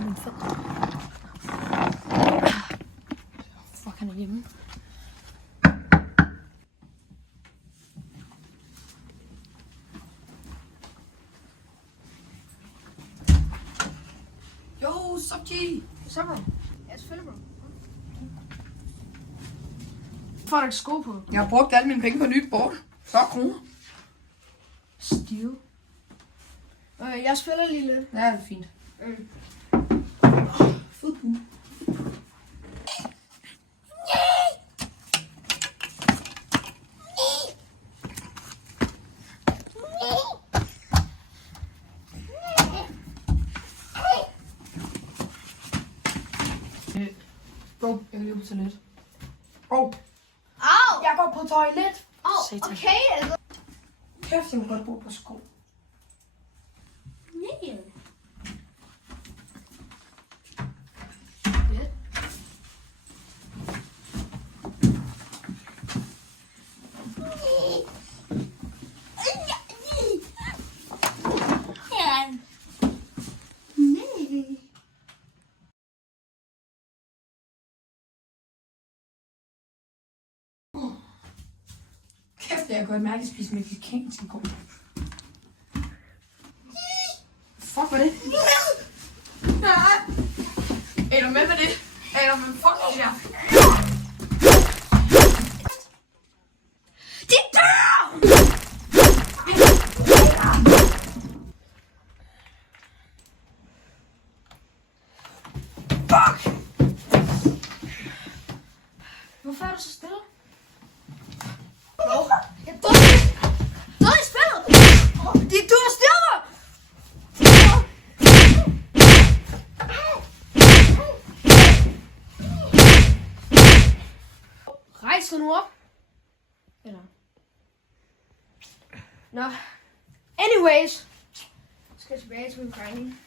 min fed. Fuck, han er hjemme. Yo, sup G? Så bro. Ja, selvfølgelig bro. Får du ikke sko på? Jeg har brugt alle mine penge på nyt board. 40 kroner. Stiv. Jeg spiller lige lidt. Ja, det er fint. Fodbold. Bro, jeg kan løbe til lidt. Au! Jeg går på toilet. Satan. Okay, altså. Kæft, jeg må godt bruge på sko. Nej. Kæft, jeg kan mærke, at spise mexicansk i går. Fuck, hvad er det? Er du med det? Er du med fuck her? Det dør! Fuck! Hvorfor er du så stille? Jeg døde i spillet! Du er stille! Rejs dig nu op. Eller... Nå. Anyways. Skal jeg tilbage til min regning.